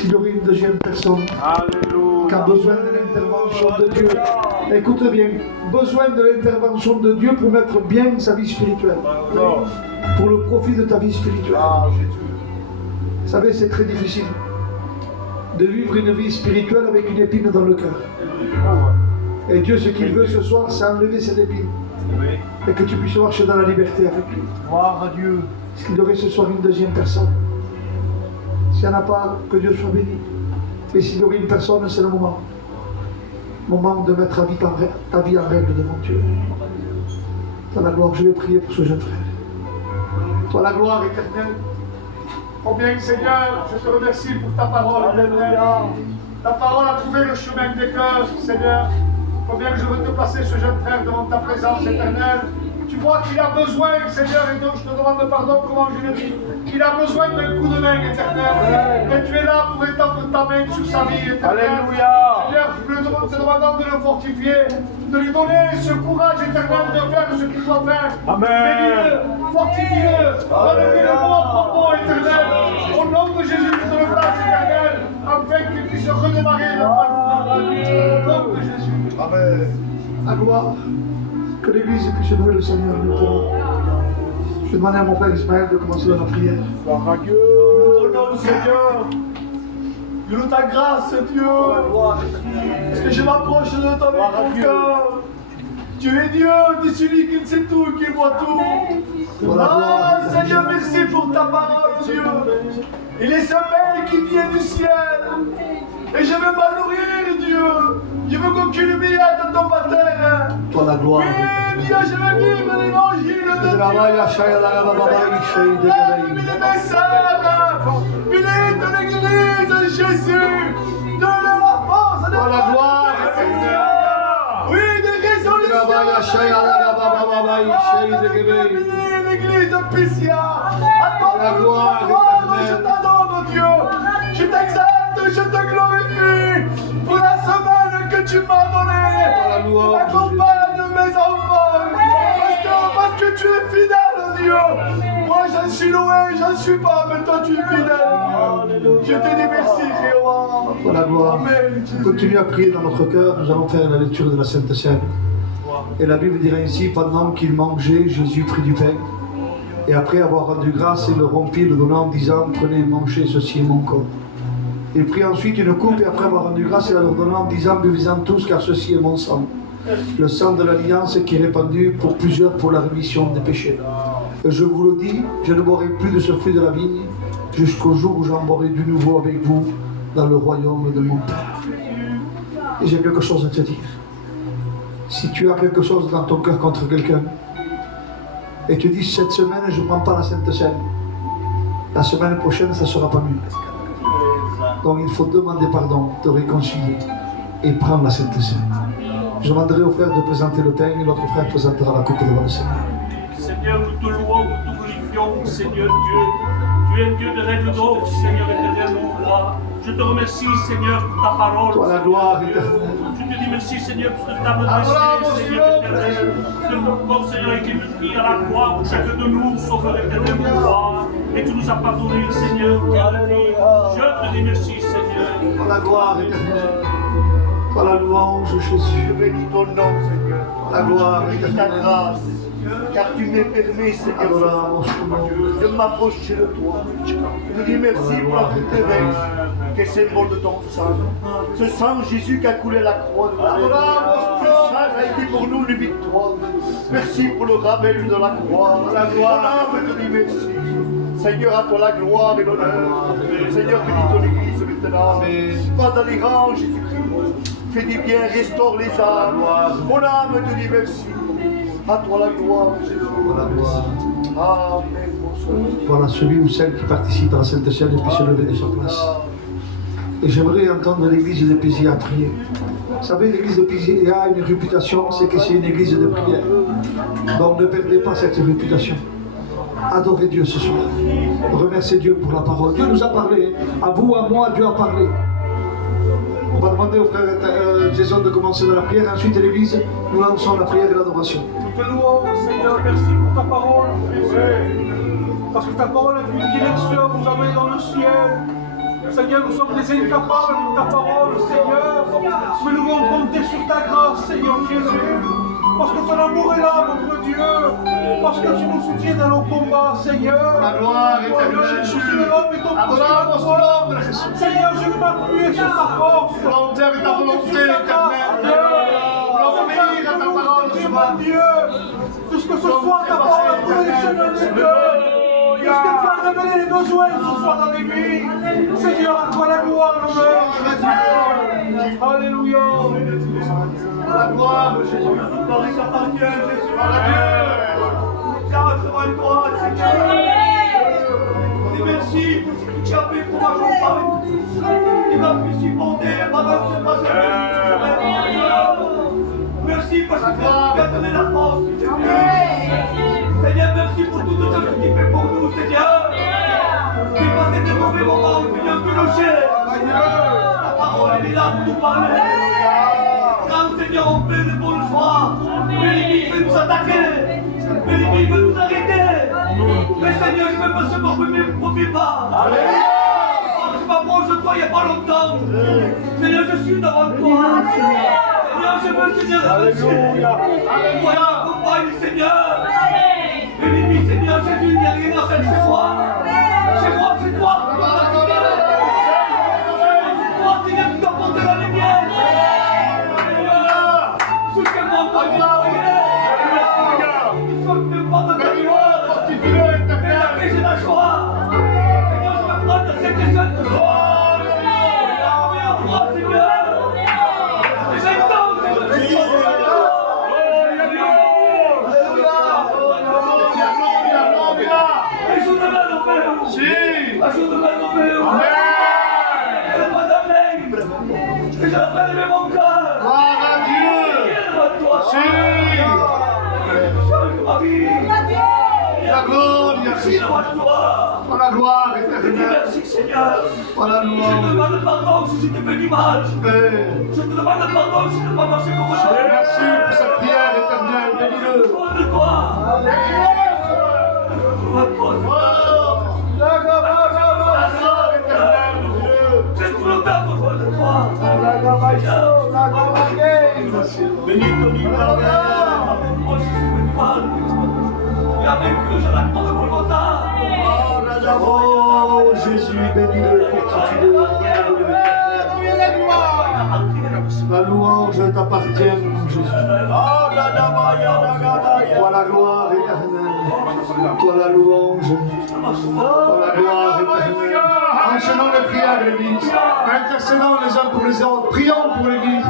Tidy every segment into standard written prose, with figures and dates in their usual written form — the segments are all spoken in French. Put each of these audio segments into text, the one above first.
Est-ce qu'il y aurait une deuxième personne qui a besoin de l'intervention de Dieu? Écoute bien, besoin de l'intervention de Dieu pour mettre bien sa vie spirituelle, pour le profit de ta vie spirituelle. Vous savez, c'est très difficile de vivre une vie spirituelle avec une épine dans le cœur. Et Dieu, ce qu'il veut ce soir, c'est enlever cette épine. Et que tu puisses marcher dans la liberté avec lui. Gloire à Dieu. Est-ce qu'il y aurait ce soir une deuxième personne? S'il n'y en a pas, que Dieu soit béni. Et s'il y aurait une personne, c'est le moment. Moment de mettre ta vie en règle devant Dieu. Toi la gloire, je vais prier pour ce jeune frère. Toi la gloire éternelle. Combien, Seigneur, je te remercie pour ta parole. Alléluia. Ta parole a trouvé le chemin des cœurs, Seigneur. Combien je veux te passer ce jeune frère devant ta présence éternelle. Tu vois qu'il a besoin, Seigneur, et donc je te demande pardon comment je le dis. Il a besoin d'un coup de main éternel. Et tu es là pour étendre ta main sur sa vie éternelle. Alléluia. Seigneur, je te demande de le fortifier, de lui donner ce courage éternel de faire ce qu'il doit faire. Amen. Bénis-le, fortifie-le, donne-lui le bon propos éternel. Au nom de Jésus, je te le place éternel, afin qu'il puisse redémarrer le pas. Au nom de Jésus. Amen. À gloire, que l'Église puisse louer le Seigneur maintenant. Je demande à mon frère Ismaël de commencer dans la prière. Gloire à Dieu. Nous t'honorons, Seigneur. Nous loue ta grâce, Dieu. Parce que je m'approche de toi avec mon cœur. Dieu est Dieu, tu es celui qui sait tout, qui voit tout. Ah, Seigneur, merci pour ta parole, Dieu. Il est sommeil qui vient du ciel. Et je veux m'nourrir, Dieu. Je veux qu'aucune miette ne tombe à terre. Toi la gloire. Oui, Dieu, je veux vivre l'évangile de Dieu. Les messages, milite de l'église de Jésus. Donne la force de Toi la gloire. Oui, des résolutions. L'église de Pissia. À toi la gloire, je t'adore, Dieu. Je t'exalte, je te glorifie pour la semaine que tu m'as donnée. Pour accompagne mes enfants. Parce que tu es fidèle, Dieu. Moi, j'en suis loué, j'en suis pas, mais toi, tu es fidèle. Je te dis merci, Jéhovah. Toi la gloire. Amen. Continue à prier dans notre cœur. Nous allons faire la lecture de la Sainte Seine. Et la Bible dirait ainsi, pendant qu'il mangeait, Jésus prit du pain. Et après avoir rendu grâce, il le rompit, le donnant en disant, prenez et mangez, ceci est mon corps. Il prit ensuite une coupe et après avoir rendu grâce, il la leur donna en disant, buvez-en tous, car ceci est mon sang. Le sang de l'alliance qui est répandu pour plusieurs pour la rémission des péchés. Et je vous le dis, je ne boirai plus de ce fruit de la vigne jusqu'au jour où j'en boirai du nouveau avec vous dans le royaume de mon Père. Et j'ai quelque chose à te dire. Si tu as quelque chose dans ton cœur contre quelqu'un, et tu dis cette semaine je ne prends pas la Sainte Seine, la semaine prochaine ça ne sera pas mieux. Donc il faut demander pardon, te réconcilier et prendre la Sainte Seine. Je demanderai au frère de présenter le pain et l'autre frère présentera la coupe devant le Seigneur. Seigneur, nous te louons, nous te glorifions, Seigneur Dieu. Tu es Dieu de règles d'or, Seigneur éternel, mon roi. Je te remercie, Seigneur, pour ta parole. Toi la gloire éternelle. Je te dis merci, Seigneur, pour ce table de Seigneur éternel. Que ton corps, Seigneur, a été pris à la croix pour chacun de nous, sauveur éternel, mon roi. Et tu nous as pardonné, Seigneur. Je te dis merci, Seigneur. Toi la gloire éternelle. Toi la louange, Jésus. Je bénis ton nom, Seigneur. La gloire Je ta éternelle. grâce, car tu m'es permis, Seigneur, de m'approcher de toi. Je te dis merci pour la coupe d'évêque, qui est symbole de ton sang. Ce sang, Jésus, qui a coulé la croix de la Ce sang a été pour nous une victoire. Merci pour le rappel de la croix. La gloire, je te dis merci. Seigneur, à toi la gloire et l'honneur. Seigneur, bénis ton église maintenant. Passe dans les rangs, Jésus-Christ. Fais du bien, restaure les âmes. Mon âme te dit merci. À toi la gloire, Jésus. Amen, mon Seigneur. Voilà, celui ou celle qui participe à la Sainte Seine puisse se lever de sa place. Et j'aimerais entendre l'église de Pézia prier. Vous savez, l'église de Pézia a une réputation, c'est que c'est une église de prière. Donc ne perdez pas cette réputation. Adorez Dieu ce soir. Remerciez Dieu pour la parole. Dieu nous a parlé. À vous, à moi, Dieu a parlé. On va demander au frère Jason de commencer dans la prière. Ensuite, l'église, nous lançons la prière et l'adoration. Nous te louons, Seigneur, merci pour ta parole, Jésus. Parce que ta parole est une direction, nous amène dans le ciel. Seigneur, nous sommes des incapables de ta parole, Seigneur. Mais nous voulons compter sur ta grâce, Seigneur Jésus. Parce que ton amour est là, notre Dieu. Parce que tu nous soutiens dans nos combats, Seigneur. La gloire est à Dieu, Jésus. Seigneur, je veux m'appuyer sur ta force. Volontaire est ta volonté éternelle. Obéir à ta parole, Dieu. Puisque ce soir, ta parole a brûlé les chemins des cœurs. Puisque tu as révélé les besoins ce soir dans les vies. Seigneur, à toi la gloire, l'honneur, Jésus. Alléluia. La gloire, Jésus. Gloire t'appartient, Jésus. Grâce devant toi, Seigneur. On dit merci pour ce que tu as fait pour ma compagne. Il m'a pu supporter pendant ce passage. Merci parce que tu as donné la force, Seigneur, merci pour tout ce que tu fais pour nous, Seigneur. Tu passais des mauvais moments, Seigneur, que nos chers. Ta parole, elle est là pour nous parler. Quand, Seigneur, on fait le bon choix, l'ennemi veut nous attaquer. L'ennemi veut nous arrêter. Mais Seigneur, je veux passer mon premier pas. Je m'approche de toi il n'y a pas longtemps. Seigneur, je suis devant toi. Seigneur, je veux, Seigneur, avancer. Voilà, accompagne, Seigneur. L'ennemi, Seigneur, Jésus, il n'y a rien à faire chez moi. Chez moi, c'est toi. C'est toi, Seigneur, qui dois porter la lumière. Soutiens-moi, moi, qui ne pas de ta gloire. Mais la paix, j'ai la joie. Seigneur, je veux prendre cette sainte joie. La première fois, Seigneur. Et j'attends, Seigneur. Ajuda-me no meu. Et je relève mon cœur. Gloire à Dieu. Change ma vie. La gloire, Merci de toi. pour la gloire Je te dis éternelle. merci, Seigneur. Pour la Je te louange. demande pardon si je t'ai fait du mal. Je te demande pardon si je n'ai pas marché comme ça. Merci pour cette prière éternelle. Bénis-le. Loin de toi. Loin de toi. J'ai tout le temps besoin de toi. Bénis ton nom. Moi, si je fais du mal, tu as vécu sur la croix de Golgotha. Oh Jésus, bénis-le pour qui tu es. La louange t'appartient, Jésus. Toi la gloire éternelle. Toi la louange. Toi la gloire éternelle. Enchaînons les prières, l'Église. Intercédons les uns pour les autres. Prions pour l'Église.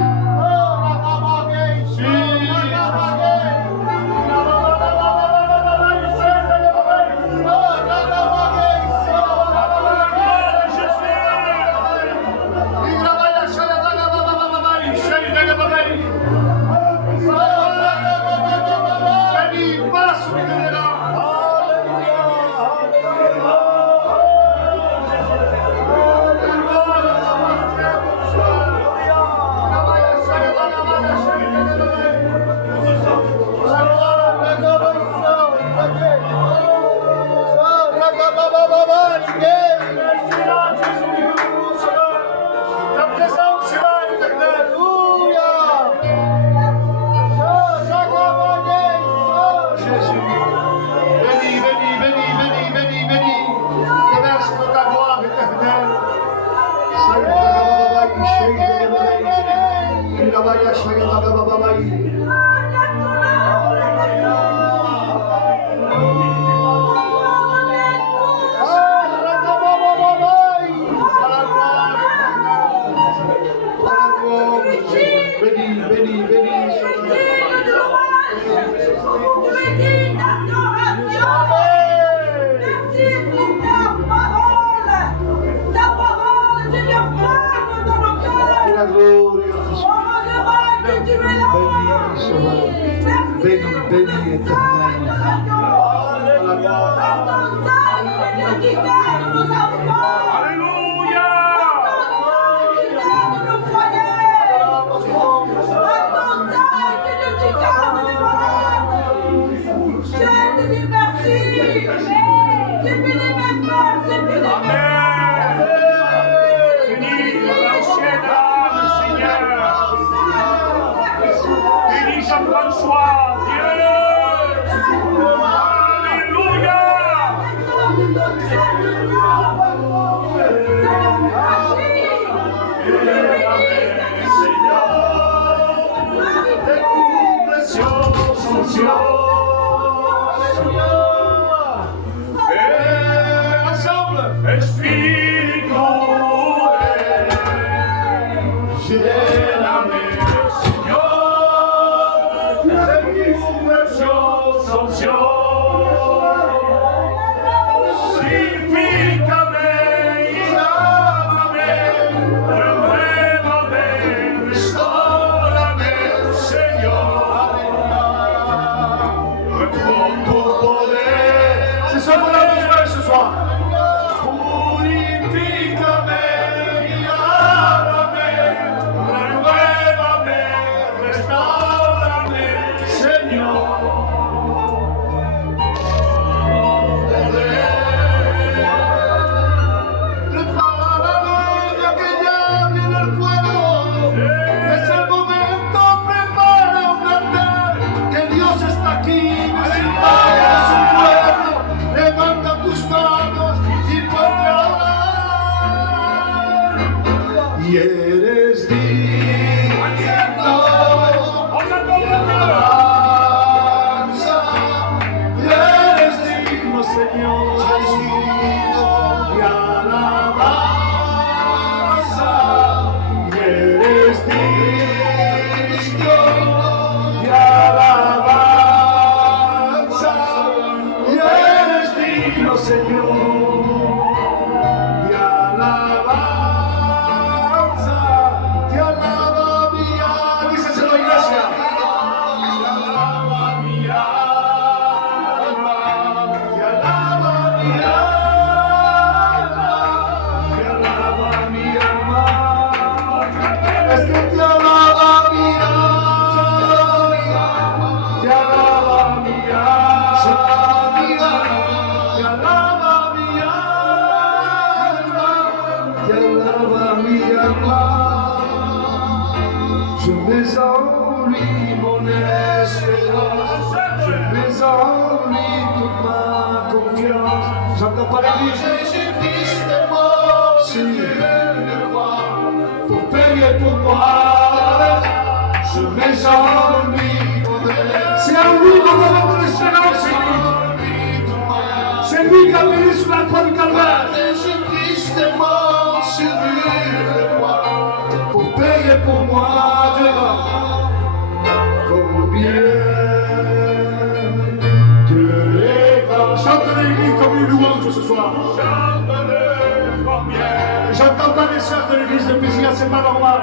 J'entends pas les sœurs de l'église de Pézia, c'est pas normal.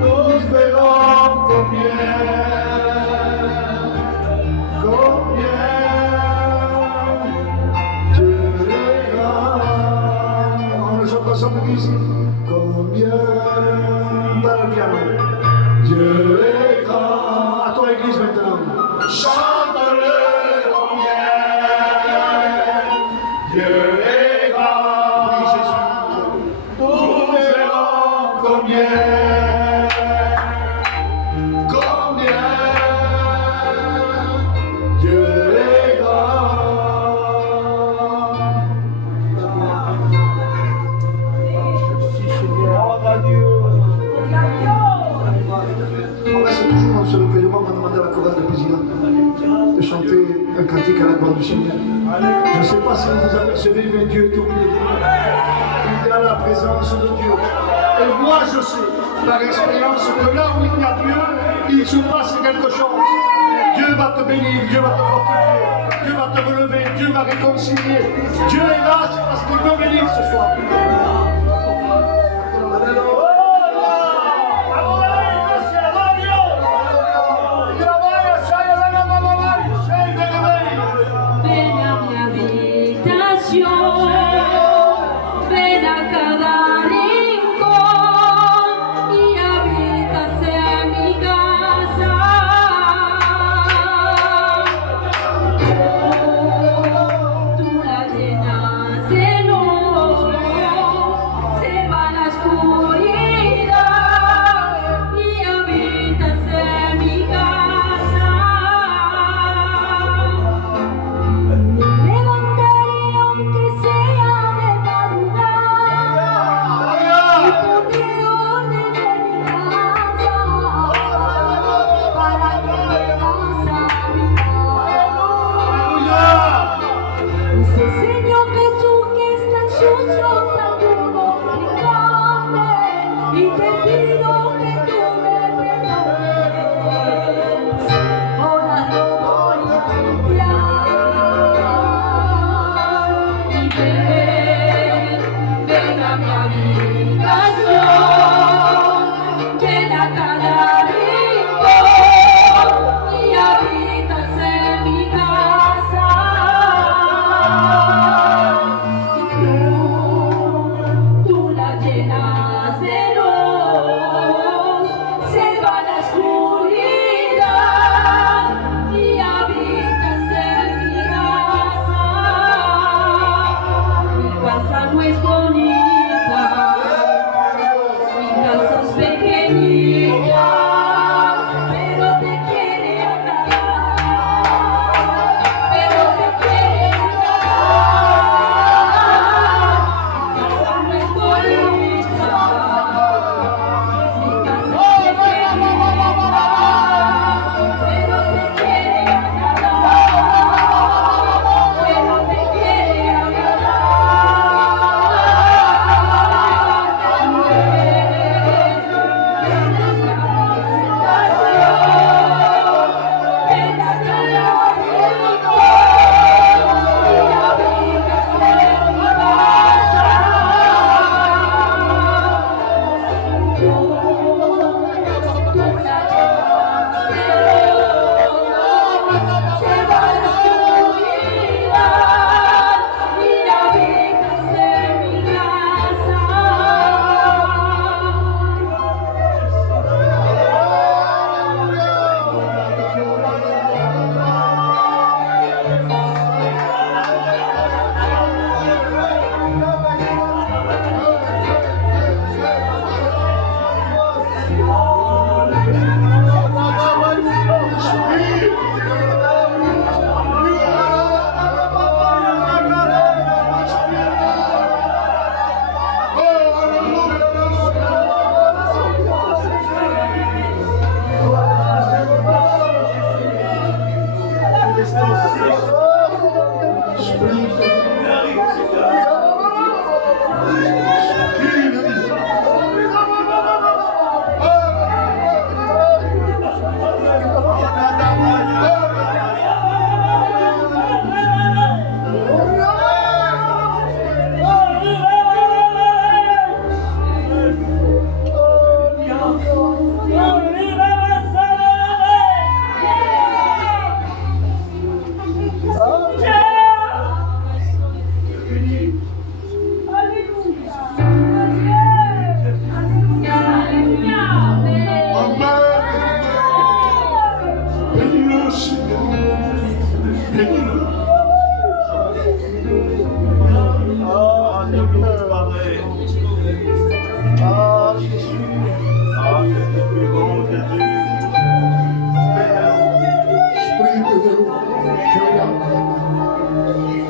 Nous verrons combien Dieu est grand. On le chante ensemble ici. Combien dans le piano. Dieu est grand. À toi l'église maintenant. Chante-le combien Dieu est un cantique à la gloire du Seigneur. Je ne sais pas si vous vous apercevez, mais Dieu est au milieu de nous. Il y a la présence de Dieu. Et moi, je sais, par expérience, que là où il y a Dieu, il se passe quelque chose. Dieu va te bénir, Dieu va te fortifier, Dieu va te relever, Dieu va réconcilier. Dieu est là, c'est parce qu'il veut bénir ce soir. Tú la llenas de luz.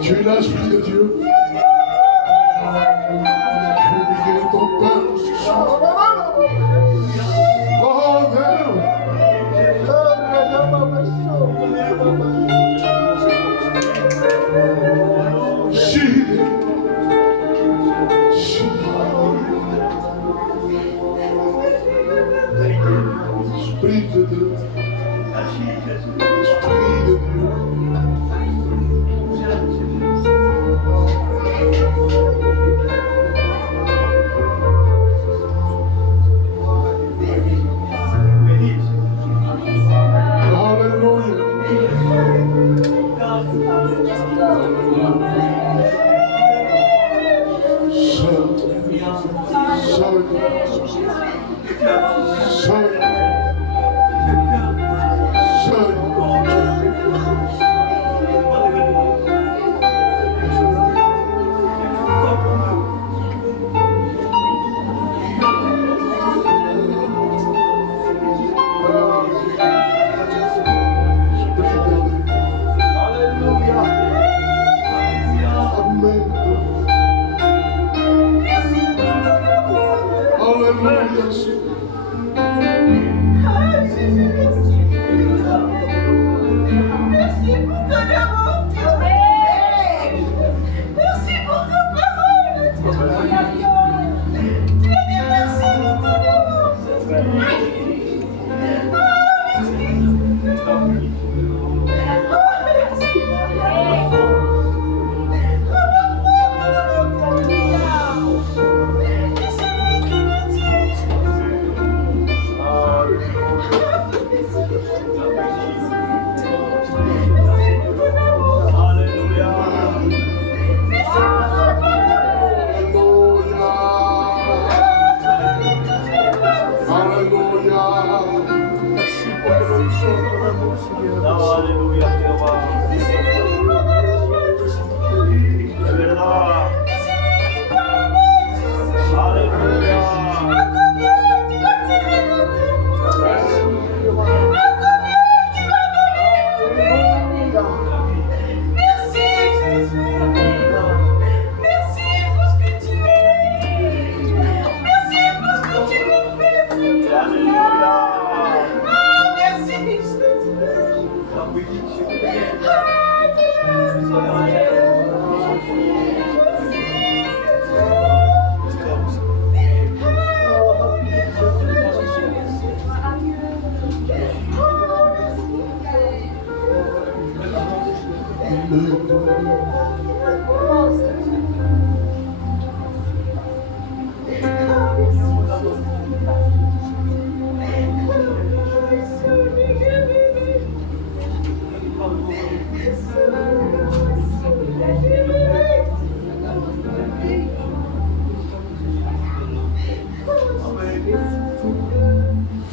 Tu es là, Esprit de Dieu. Je vais bénir ton peuple ce soir. Oh, Dieu. Esprit de Dieu. Esprit de Dieu.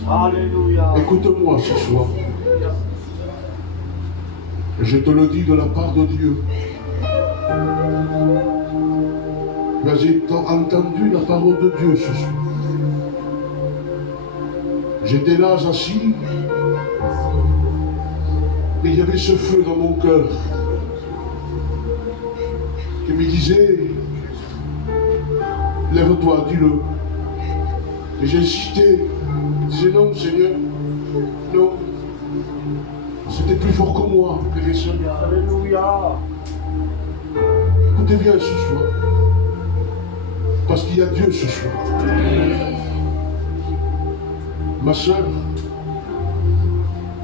Alléluia. Écoute-moi ce soir. Je te le dis de la part de Dieu. J'ai entendu la parole de Dieu ce soir. J'étais là assis et il y avait ce feu dans mon cœur qui me disait, lève-toi, dis-le. Et j'insistais, je disais non Seigneur, non. C'était plus fort que moi, frères et sœurs. Alléluia. Écoutez bien ce soir. Parce qu'il y a Dieu ce soir. Ma soeur,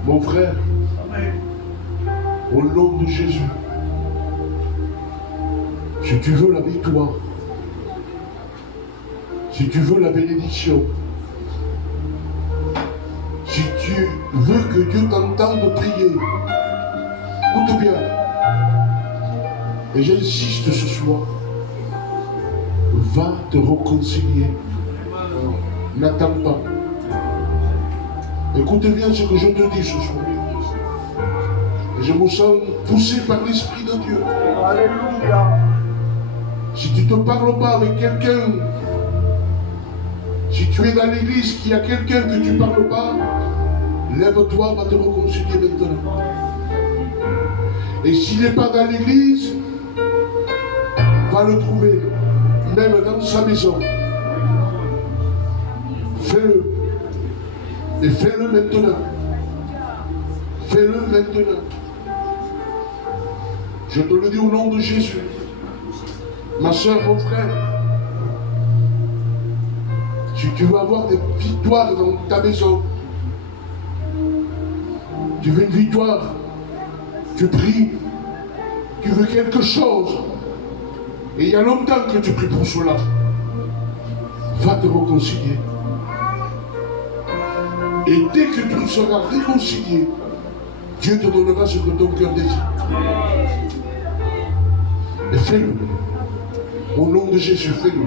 mon frère, au nom de Jésus, si tu veux la victoire, si tu veux la bénédiction, si tu veux que Dieu t'entende prier, écoute bien, et j'insiste ce soir, va te réconcilier. N'attends pas. Écoute bien ce que je te dis ce soir. Et je me sens poussé par l'Esprit de Dieu. Alléluia. Si tu ne te parles pas avec quelqu'un, si tu es dans l'église, qu'il y a quelqu'un que tu ne parles pas, lève-toi, va te réconcilier maintenant. Et s'il n'est pas dans l'église, va le trouver, même dans sa maison. Fais-le. Et fais-le maintenant. Fais-le maintenant. Je te le dis au nom de Jésus. Ma soeur, mon frère, si tu veux avoir des victoires dans ta maison, tu veux une victoire, tu pries, tu veux quelque chose, et il y a longtemps que tu pries pour cela, va te réconcilier. Et dès que tu seras réconcilié, Dieu te donnera ce que ton cœur désire. Et fais-le. Au nom de Jésus, fais-le.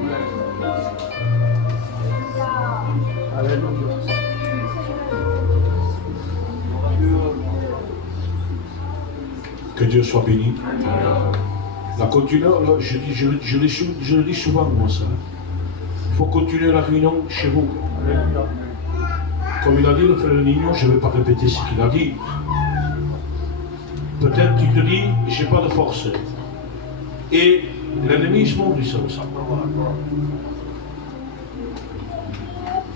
Alléluia. Que Dieu soit béni. La continuer, je le dis souvent moi ça. Il faut continuer la réunion chez vous. Comme il a dit le frère Nino, je ne vais pas répéter ce qu'il a dit. Peut-être qu'il te dit, j'ai pas de force. Et l'ennemi se montre ça.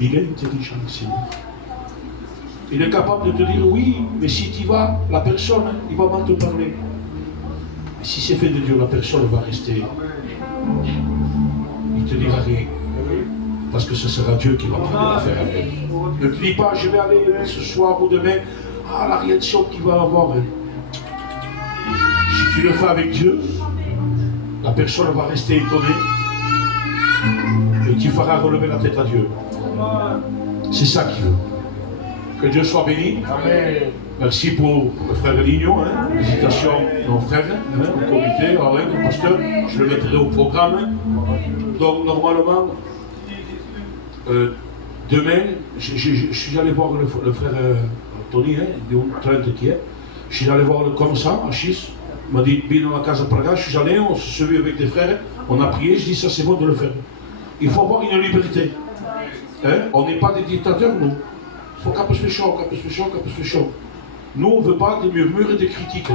Il est intelligent, Seigneur. Il est capable de te dire oui, mais si tu y vas, la personne, il va mal te parler. Et si c'est fait de Dieu, la personne va rester. Il te dira rien. Parce que ce sera Dieu qui va prendre l'affaire avec. Ne te dis pas, je vais aller ce soir ou demain. Ah, la réaction qu'il va avoir. Si tu le fais avec Dieu, la personne va rester étonnée. Et tu feras relever la tête à Dieu. C'est ça qu'il veut. Que Dieu soit béni. Amen. Merci pour le frère Lignon, visitation de mon frère, au comité, le pasteur. Je le mettrai au programme. Donc, normalement, demain, je suis allé voir le frère Tony, de Trent qui est. Je suis allé voir le comme ça, à Chis. Il m'a dit, viens dans la Casa Praga. Je suis allé, on s'est suivi avec des frères, on a prié. Je dis, ça c'est bon de le faire. Il faut avoir une liberté. On n'est pas des dictateurs, nous. Il faut qu'un se fait chaud, qu'un se fait chaud, qu'un se fait chaud. Nous, on ne veut pas des murmures et des critiques.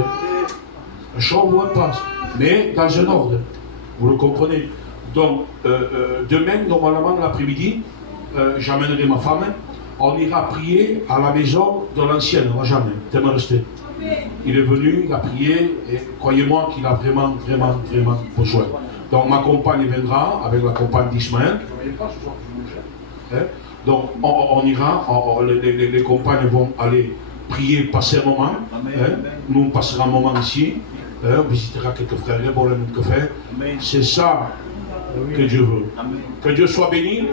Un chaud ou un passe, mais dans un ordre. Vous le comprenez. Donc, demain, normalement, l'après-midi, j'amènerai ma femme. On ira prier à la maison de l'ancienne, on va jamais. T'aimes rester. Il est venu, il a prié, et croyez-moi qu'il a vraiment, vraiment, vraiment besoin. Donc, ma compagne viendra avec la compagne d'Ismaël. Donc on ira, les compagnes vont aller prier, passer un moment. Nous on passera un moment ici. On visitera quelques frères, bon, c'est ça que Dieu veut. Que Dieu soit béni.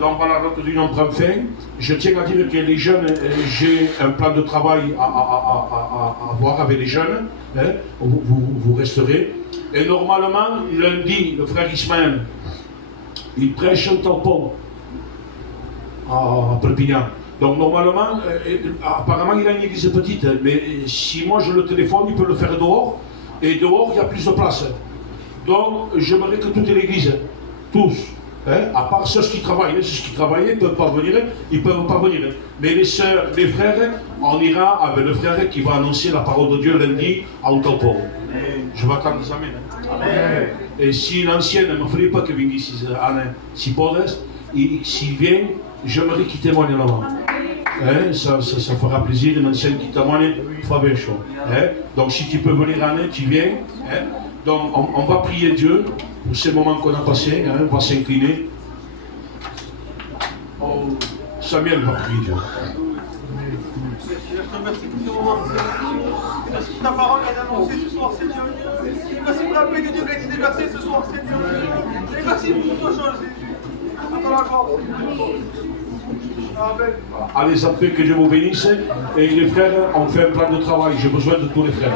Donc voilà, notre union prend fin. Je tiens à dire que les jeunes, j'ai un plan de travail à voir avec les jeunes. Vous resterez. Et normalement, lundi, le frère Ismaël, il prêche un tampon à Perpignan. Donc normalement, apparemment il a une église petite, mais si moi je le téléphone, il peut le faire dehors, et dehors il y a plus de place. Donc j'aimerais que toute l'église, tous, à part ceux qui travaillent, ceux qui travaillent ne peuvent pas venir, ils ne peuvent pas venir. Mais les sœurs, les frères, on ira avec le frère qui va annoncer la parole de Dieu lundi à un tampon. Je vais attendre les amens. Amen. Et si l'ancienne ne me ferait pas que vienne ici, si Podes, s'il vient, j'aimerais qu'il témoigne là-bas. Ça fera plaisir, une ancienne qui témoigne, fera bien chaud. Donc si tu peux venir Anne, tu viens. Donc on va prier Dieu pour ces moments qu'on a passés, on va s'incliner. Oh, Samuel va prier Dieu. Je te remercie pour ce moment. Merci pour ta parole qui est annoncée ce soir, Seigneur. Merci pour la paix de Dieu qui a été déversée ce soir, Seigneur. Et merci pour toutes choses, Jésus. Attends la gloire. Amen. Allez, ça fait que Dieu vous bénisse. Et les frères, on fait un plan de travail. J'ai besoin de tous les frères.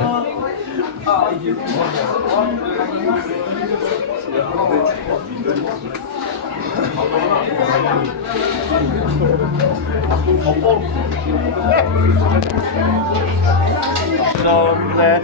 Domnule,